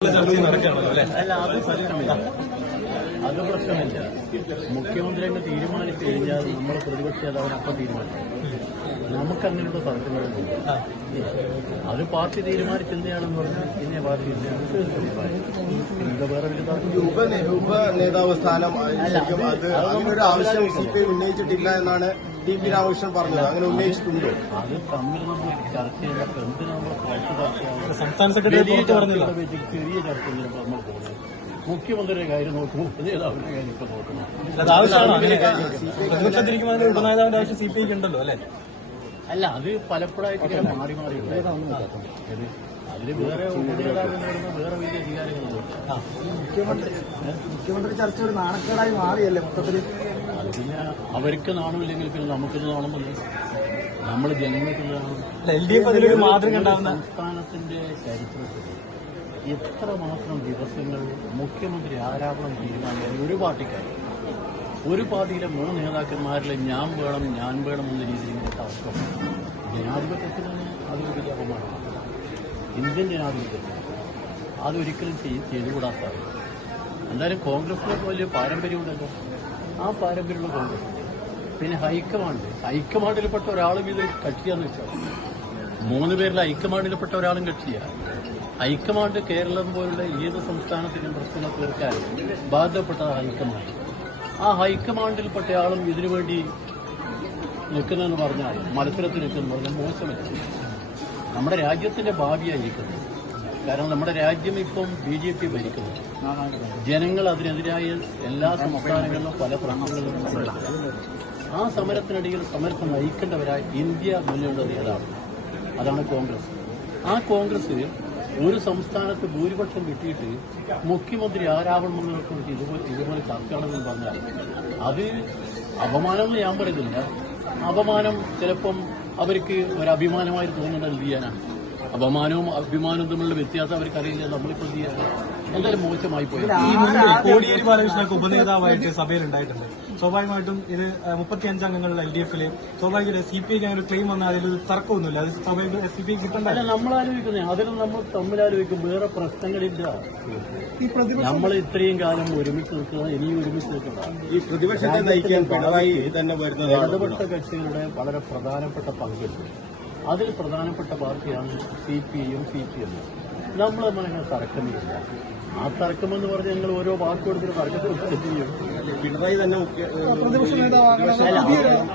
അല്ല, അത് പ്രശ്നമില്ല. മുഖ്യമന്ത്രി അങ്ങ് തീരുമാനിച്ചു കഴിഞ്ഞാൽ നമ്മുടെ പ്രതിപക്ഷ നേതാവിന് അപ്പം തീരുമാനിക്കും. നമുക്കങ്ങനെയുള്ള തർക്കങ്ങളൊന്നുമില്ല. അത് പാർട്ടി തീരുമാനിച്ചെന്താണെന്ന് പറഞ്ഞാൽ പിന്നെ പാർട്ടി വേറെ ഉപ നേതാവ് സ്ഥാനം അതിനൊരു ആവശ്യം CPI ഉന്നയിച്ചിട്ടില്ല എന്നാണ് TP രാമകൃഷ്ണൻ പറഞ്ഞത്. അങ്ങനെ ഉന്നയിച്ചിട്ടുണ്ടോ? അത് തമ്മിൽ നമ്മൾ ചർച്ച ചെയ്തപ്പോൾ എന്തിനാ നമ്മൾ സംസ്ഥാന സെക്രട്ടറി പറഞ്ഞില്ല. ചെറിയ ചർച്ച ചെയ്യുമ്പോൾ നമ്മൾ പോകുന്നത് മുഖ്യമന്ത്രിയുടെ കാര്യം നോക്കുമോ നേതാവിന്റെ കാര്യം ഇപ്പൊ നോക്കണം. പ്രതിപക്ഷത്തിരിക്കുമ്പോൾ ഉപനേതാവിന്റെ ആവശ്യം CPIക്ക് ഉണ്ടല്ലോ അല്ലെ? അല്ല, അത് പലപ്പോഴായിട്ട് ഇങ്ങനെ മാറി മാറി അതില് വേറെ ഉപനേതാവിന് വേറെ വലിയ അധികാരങ്ങളുണ്ട്. മുഖ്യമന്ത്രി ചർച്ച ഒരു നാണക്കേടായി മാറിയല്ലേ മൊത്തത്തില്? അത് പിന്നെ അവർക്ക് നാണമില്ലെങ്കിൽ പിന്നെ നമുക്കിത് നാണമല്ലേ? നമ്മൾ ജനങ്ങൾക്ക് LDF അതിലൊരു മാതൃക ഉണ്ടാവുന്ന സംസ്ഥാനത്തിന്റെ ചരിത്രത്തിൽ എത്രമാത്രം ദിവസങ്ങൾ മുഖ്യമന്ത്രി ആരാവണം തീരുമാനിക്കാൻ ഒരു പാർട്ടിയിലെ 3 നേതാക്കന്മാരിലെ ഞാൻ വേണം എന്ന രീതിയിൽ ഇങ്ങനെ തർക്കം ജനാധിപത്യത്തിന് അതൊരു വലിയ അപമാനമാണ്. ഇന്ത്യൻ ജനാധിപത്യത്തിന് അതൊരിക്കലും ചെയ്തുകൂടാത്ത എന്തായാലും കോൺഗ്രസിനൊക്കെ വലിയ പാരമ്പര്യമുണ്ടല്ലോ. ആ പാരമ്പര്യമുള്ള കോൺഗ്രസ് പിന്നെ ഹൈക്കമാൻഡിൽപ്പെട്ട ഒരാളും ഇത് കക്ഷിയാന്ന് വെച്ചാൽ 3 പേരിലെ ഹൈക്കമാൻഡിൽപ്പെട്ട ഒരാളും കക്ഷിയാണ്. ഹൈക്കമാൻഡ് കേരളം പോലുള്ള ഏത് സംസ്ഥാനത്തിനും പ്രശ്നങ്ങൾ തീർക്കാൻ ബാധ്യപ്പെട്ട ഹൈക്കമാൻഡ്. ആ ഹൈക്കമാൻഡിൽപ്പെട്ട ആളും ഇതിനുവേണ്ടി നിൽക്കുന്നതെന്ന് പറഞ്ഞാൽ മത്സരത്തിൽ നിൽക്കുന്നു പറഞ്ഞാൽ മോശമല്ല. നമ്മുടെ രാജ്യത്തിന്റെ ഭാവിയായിരിക്കുന്നത്. കാരണം നമ്മുടെ രാജ്യം ഇപ്പം BJP ഭരിക്കുന്നു. ജനങ്ങൾ അതിനെതിരായ എല്ലാ സംസ്ഥാനങ്ങളിലും പല പ്രശ്നങ്ങളിലും ആ സമരത്തിനിടയിൽ സമരത്തെ നയിക്കേണ്ടവരായി ഇന്ത്യ മുന്നണിയുടെ നേതാവ് അതാണ് കോൺഗ്രസ്. ആ കോൺഗ്രസ് ഒരു സംസ്ഥാനത്ത് ഭൂരിപക്ഷം കിട്ടിയിട്ട് മുഖ്യമന്ത്രി ആരാവണമെന്നതിനെ കുറിച്ച് ഇതുപോലെ ചർച്ചയാണെന്ന് പറഞ്ഞാൽ അത് അപമാനമെന്ന് ഞാൻ പറയുന്നില്ല. അപമാനം ചിലപ്പം അവർക്ക് ഒരു അഭിമാനമായി തോന്നുന്നത് എന്ത് ചെയ്യാനാണ്? അപമാനവും അഭിമാനവും തമ്മിലുള്ള വ്യത്യാസം അവർക്കറിയില്ല. നമ്മളിപ്പോൾ എന്ത് ചെയ്യാൻ എന്തായാലും മോശമായി പോയി. ഈ മുമ്പ് കോടിയേരി ബാലകൃഷ്ണനൊക്കെ ഉപനേതാവായിട്ട് സഭയിൽ ഉണ്ടായിട്ടുണ്ട്. സ്വാഭാവികമായിട്ടും ഇത് 35 അംഗങ്ങളുള്ള LDF-ല് സ്വാഭാവികമായിട്ട് CPIക്ക് അങ്ങനെ ഒരു ക്ലെയിം വന്നാൽ അതിൽ തർക്കമൊന്നുമില്ല. അത് സ്വാഭാവിക CPI കിട്ടണ്ടല്ല. നമ്മൾ ആലോചിക്കുന്നത് അതിലും നമ്മൾ തമ്മിൽ ആലോചിക്കും. വേറെ പ്രശ്നങ്ങളില്ല. നമ്മൾ ഇത്രയും കാലം ഒരുമിച്ച് നിൽക്കുന്നത് ഇനിയും ഒരുമിച്ച് നിൽക്കണം. ഈ പ്രതിപക്ഷത്തെ നയിക്കാൻ പിണറായി തന്നെ വരുന്നത് ഇടതുപക്ഷ കക്ഷികളുടെ വളരെ പ്രധാനപ്പെട്ട പങ്കുണ്ട്. അതിൽ പ്രധാനപ്പെട്ട പാർട്ടിയാണ് CPIയും CPM. നമ്മൾ അങ്ങനെ തർക്കമില്ല. ആ തർക്കമെന്ന് പറഞ്ഞ് ഞങ്ങൾ ഓരോ വാക്ക് കൊടുത്തിട്ട് തർക്കത്തിൽ ചെയ്യും. പിണറായി തന്നെ പ്രതിപക്ഷ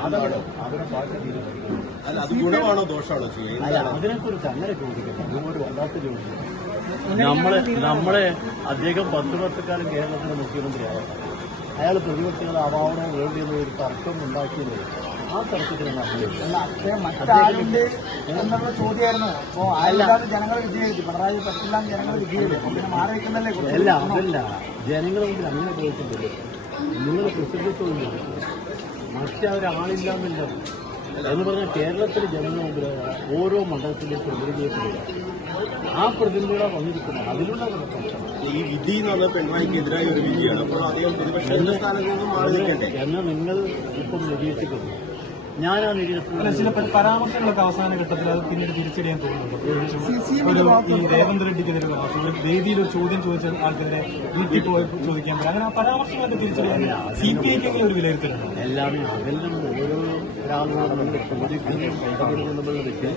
അതാണ് അവരുടെ പാർട്ടി തീരുമാനിക്കും. അല്ല, അത് ഗുണമാണോ ദോഷമാണോ ചെയ്യുന്നത്? അല്ല, അതിനെക്കുറിച്ച് അങ്ങനെ ചോദിക്കുന്നത് അതുപോലെ വല്ലാത്ത ചോദിക്കുന്നത്. നമ്മളെ അദ്ദേഹം 10 വർഷക്കാലം കേരളത്തിന്റെ മുഖ്യമന്ത്രിയായ അയാൾ പ്രതിപക്ഷങ്ങൾ അഭാവനോ വേണ്ടിയെന്ന ഒരു തർക്കം ഉണ്ടാക്കിയത് ആ തർക്കത്തിന് എന്നുള്ള ചോദ്യമായിരുന്നു. ജനങ്ങൾ വിജയിച്ചു, പിണറായി പറ്റില്ല, ജനങ്ങൾ വിജയിച്ചു, മാറി വെക്കുന്നല്ലേ? അല്ല, അതല്ല, ജനങ്ങളുടെ മുമ്പിൽ അങ്ങനെ പോയിട്ടില്ല. നിങ്ങൾ പ്രസിദ്ധിച്ചോളില്ല, മറ്റൊരാളില്ലാന്നില്ല എന്ന് പറഞ്ഞാൽ കേരളത്തിലെ ജനങ്ങളുടെ മുമ്പിൽ ഓരോ മണ്ഡലത്തിലും പ്രതിനിധിയെത്തില്ല. ആ പ്രതിനിധികളെ വന്നിരിക്കുന്നത് അതിലുള്ള ഈ വിധി എന്ന് പറഞ്ഞാൽ പിണറായിക്കെതിരായ ഒരു വിധിയാണ്. അപ്പോൾ അദ്ദേഹം പ്രതിപക്ഷ സ്ഥാനത്ത് നിന്നും മാറി നിൽക്കട്ടെ എന്ന് നിങ്ങൾ ഇപ്പം നിരീക്ഷിക്കുന്നു. ഞാൻ ആ നിരീക്ഷണം ചില പരാമർശങ്ങളൊക്കെ അവസാന ഘട്ടത്തിൽ അത് പിന്നീട് തിരിച്ചടിയാൻ തോന്നുന്നുണ്ട്. ഈ രേവന്ത് റെഡ്ഡിക്കെതിരെ വേദിയിൽ ഒരു ചോദ്യം ചോദിച്ച ആൾക്കെതിരെ പോയി ചോദിക്കാൻ പറ്റും. അങ്ങനെ ആ പരാമർശങ്ങളൊക്കെ തിരിച്ചടിയാൻ CPIക്ക് ഒരു വിലയിരുത്തലുണ്ട്. എല്ലാവരും അതെല്ലാം ഓരോ ഒരാളോട് നമ്മൾ ചോദിക്കുകയും ഇടപെടുന്നത് വെച്ച്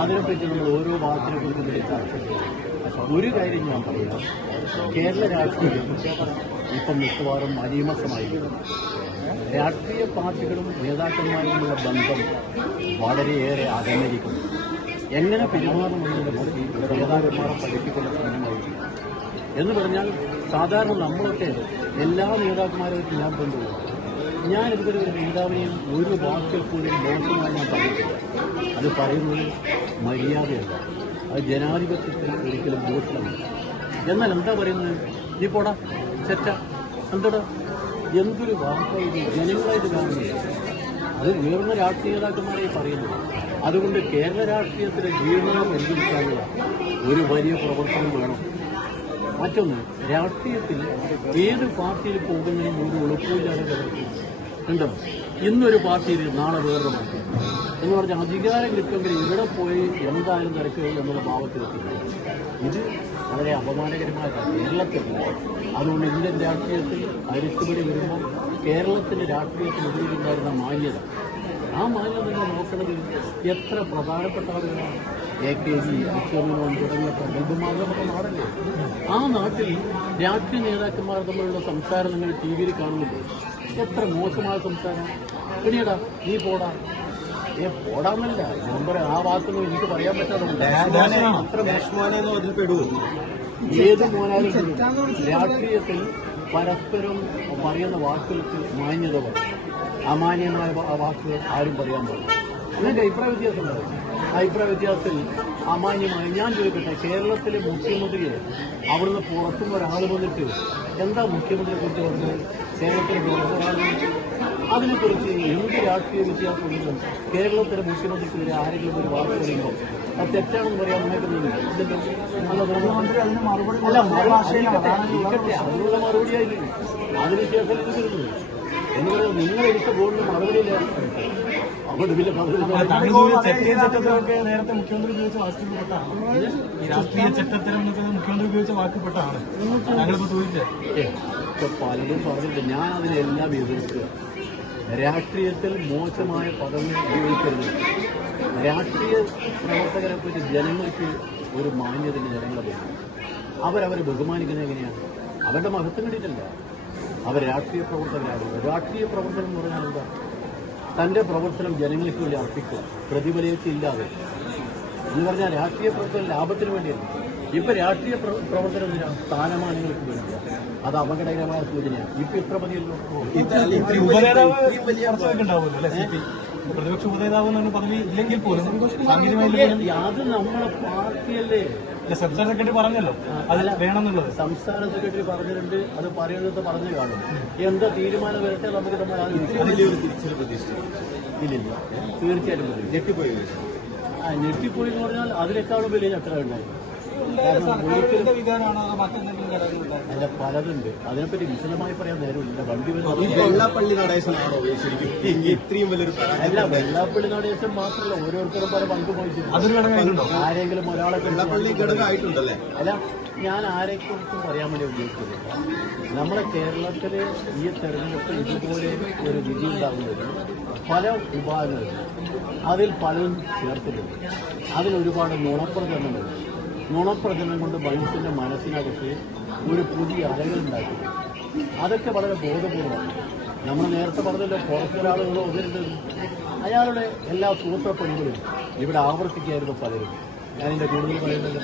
അതിനെപ്പറ്റി നമ്മൾ ഓരോ വാക്കിനെ കുറിച്ച് ചർച്ച ചെയ്യും. ഒരു കാര്യം ഞാൻ പറയാം, കേരള രാഷ്ട്രീയം ഇപ്പം മിക്കവാറും അനീമസമായിരിക്കും. രാഷ്ട്രീയ പാർട്ടികളും നേതാക്കന്മാരുമുള്ള ബന്ധം വളരെയേറെ അകന്നിരിക്കുന്നു. എങ്ങനെ പെരുമാറുമെന്നതിനെ പറ്റി നേതാക്കന്മാരെ പഠിപ്പിക്കുന്ന സമയമായിരിക്കും. എന്ന് പറഞ്ഞാൽ സാധാരണ നമ്മളൊക്കെ എല്ലാ നേതാക്കന്മാരുമായിട്ട് ഞാൻ ബന്ധമുള്ളൂ. ഞാൻ ഇതുവരെ ഒരു നേതാവിനെയും ഒരു വാക്കിൽ പോലും മോശമായി ഞാൻ പറഞ്ഞിട്ടില്ല. അത് പറയുന്നത് മര്യാദയല്ല, അത് ജനാധിപത്യത്തിൽ ഒരിക്കലും ദോഷമല്ല. എന്നാൽ എന്താ പറയുന്നത്? നീ പോടാ, ചെറ്റ, എന്താ, എന്തൊരു വാർത്തയും ജനങ്ങളായിട്ട് കാണുന്നില്ല. അത് ഉയർന്ന രാഷ്ട്രീയ നേതാക്കന്മാരെ പറയുന്നത്. അതുകൊണ്ട് കേരള രാഷ്ട്രീയത്തിലെ ജീവനം വെല്ലുവിളിക്കാനുള്ള ഒരു വലിയ പ്രവർത്തനം വേണം. മറ്റൊന്ന്, രാഷ്ട്രീയത്തിൽ ഏത് പാർട്ടിയിൽ പോകുന്നതിനും ഒരു എളുപ്പമില്ലാതെ ഉണ്ടോ? ഇന്നൊരു പാർട്ടിയിൽ നാളെ വേറൊരു പാർട്ടി എന്ന് പറഞ്ഞാൽ അധികാരം കിട്ടുമെങ്കിൽ ഇവിടെ പോയി എന്തായാലും തിരക്കുകൾ എന്നുള്ള ഭാവത്തിലെത്തില്ല. ഇത് വളരെ അപമാനകരമായ കേരളത്തിൽ. അതുകൊണ്ട് ഇന്ത്യൻ രാഷ്ട്രീയത്തിൽ അരിച്ചുപടി വരുമ്പോൾ കേരളത്തിൻ്റെ രാഷ്ട്രീയത്തിനെതിരെയുണ്ടായിരുന്ന മാന്യത, ആ മാന്യത നിങ്ങൾ നോക്കുന്നത് എത്ര പ്രധാനപ്പെട്ട ആളുകളാണ്. AKG, അച്ഛനോൻ തുടങ്ങിയ പ്രഗത്ഭമാർഗമുള്ള നാടല്ലേ. ആ നാട്ടിൽ രാഷ്ട്രീയ നേതാക്കന്മാർ തമ്മിലുള്ള സംസാരം നിങ്ങൾ ടി വിയിൽ കാണുന്നില്ലേ? എത്ര മോശമായ സംസാരം. പിന്നീടാ നീ പോടാ, പോടാന്നല്ല നമ്പർ, ആ വാക്കൊന്നും എനിക്ക് പറയാൻ പറ്റാതെ ഏത് മോനാലും രാഷ്ട്രീയത്തിൽ പരസ്പരം പറയുന്ന വാക്കുകൾക്ക് മാന്യത പറയും. അമാന്യമായ വാക്കുകൾ ആരും പറയാൻ പാടില്ല. ഇതിന്റെ അഭിപ്രായ വ്യത്യാസം ഉണ്ടാവും. അഭിപ്രായ വ്യത്യാസത്തിൽ അമാന്യമായി ഞാൻ ചോദിക്കട്ടെ, കേരളത്തിലെ മുഖ്യമന്ത്രിയെ അവിടുന്ന് പുറത്തുനിന്ന് ഒരാൾ വന്നിട്ട് എന്താ മുഖ്യമന്ത്രിയെ കുറിച്ച് പറഞ്ഞത്? കേരളത്തിലെ പുറത്തൊരാൾ അതിനെക്കുറിച്ച് എന്ത് രാഷ്ട്രീയ വ്യത്യാസമുണ്ട്? കേരളത്തിലെ മുഖ്യമന്ത്രിക്കെതിരെ ആരെങ്കിലും ഒരു വാക്ക് പറയുമ്പോൾ അത് തെറ്റാണെന്ന് പറയാൻ നിൽക്കുന്നില്ല. അതിനുള്ള മറുപടിയായിരിക്കും. അതിനുശേഷം ഇത് വരുന്നത് എന്ന് പറയുന്നത് നിങ്ങൾ എടുത്ത ബോർഡിന് മറുപടിയില്ല. അവിടെ പിന്നെ നേരത്തെ മുഖ്യമന്ത്രി ഉപയോഗിച്ച വാക്കുപെട്ടാണ്. ഈ രാഷ്ട്രീയ ചട്ടത്തരം എന്നൊക്കെ മുഖ്യമന്ത്രി ഉപയോഗിച്ച വാക്കുപെട്ടാണ്. ഞങ്ങളിപ്പോ ചോദിച്ചേ പലതും പറഞ്ഞിട്ട് ഞാൻ അതിനെല്ലാം എതിർക്കുക. രാഷ്ട്രീയത്തിൽ മോശമായ പദങ്ങൾ ഉപയോഗിക്കരുത്. രാഷ്ട്രീയ പ്രവർത്തകരെ പറ്റി ജനങ്ങൾക്ക് ഒരു മാന്യതയുടെ ജനങ്ങളെ വേണം. അവരവരെ ബഹുമാനിക്കുന്നത് എങ്ങനെയാണ്? അവരുടെ മഹത്വം കണ്ടിട്ടല്ല. അവർ രാഷ്ട്രീയ പ്രവർത്തകരാണ്. രാഷ്ട്രീയ പ്രവർത്തനം എന്ന് പറഞ്ഞാൽ എന്താ? തന്റെ പ്രവർത്തനം ജനങ്ങൾക്ക് വേണ്ടി അർപ്പിക്കുക, പ്രതിഫലയില്ലാതെ എന്ന് പറഞ്ഞാൽ രാഷ്ട്രീയ പ്രവർത്തനം ലാഭത്തിന് വേണ്ടിയല്ല. ഇപ്പൊ രാഷ്ട്രീയ പ്രവർത്തനം എന്തിനാണ്? സ്ഥാനമാനങ്ങൾക്ക് വേണ്ടിയാണ്. അത് അപകടകരമായ സൂചനയാണ്. ഇപ്പൊ ഇത്ര മതിയല്ലോ. പ്രതിപക്ഷ ഉപനേതാവ് എന്ന പദവി ഇല്ലെങ്കിൽ പോലും അത് നമ്മളെ പാർട്ടിയല്ലേ. സംസ്ഥാന സെക്രട്ടറി പറഞ്ഞല്ലോ അതിൽ വേണമെന്നുള്ളത്. സംസ്ഥാന സെക്രട്ടറി പറഞ്ഞിട്ടുണ്ട്. അത് പറയുന്നത് പറഞ്ഞു കാണും. എന്താ തീരുമാനം വരട്ടെ, നമുക്ക് ഇല്ലില്ല. തീർച്ചയായിട്ടും ഞെട്ടിപ്പോയി എന്ന് പറഞ്ഞാൽ അതിനേക്കാളും വലിയ ചക്രം ഉണ്ടായി. അല്ല, പലതുണ്ട്. അതിനെപ്പറ്റി വിശദമായി പറയാൻ നേരമില്ല. വണ്ടി വെള്ളാപ്പള്ളി നടേശനാണോ ശരിക്കും ഇത്രയും വലിയൊരു? അല്ല, വെള്ളാപ്പള്ളി നടേശൻ മാത്രമല്ല, ഓരോരുത്തരും പല പങ്ക് പോയിട്ടുണ്ട്. ആരെങ്കിലും ഒരാളെ വെള്ളാപ്പള്ളി ഘടകമായിട്ടുണ്ടല്ലേ? അല്ല, ഞാൻ ആരെക്കുറിച്ചും പറയാൻ വേണ്ടി ഉദ്ദേശിക്കുന്നത് നമ്മുടെ കേരളത്തിലെ ഈ തെരഞ്ഞെടുപ്പ് ഇതുപോലെ ഒരു വിധി ഉണ്ടാകുന്നത് പല വിഭാഗങ്ങളുണ്ട്. അതിൽ പലതും ചേർത്തിട്ടുണ്ട്. അതിലൊരുപാട് നുണപ്രചരണങ്ങളുണ്ട്. നുണപ്രചരണം കൊണ്ട് മനുഷ്യന്റെ മനസ്സിനകത്ത് ഒരു പുതിയ അലകളുണ്ടാക്കി. അതൊക്കെ വളരെ ബോധപൂർവമാണ്. നമ്മൾ നേരത്തെ പറഞ്ഞല്ലോ, പുറത്തൊരാളുകളോ ഒന്നിരുന്നത് അയാളുടെ എല്ലാ സൂത്രപ്പണികളും ഇവിടെ ആവർത്തിക്കായിരുന്നു പലരും. ഞാനിന്റെ കൂടുതൽ പറയുന്നത്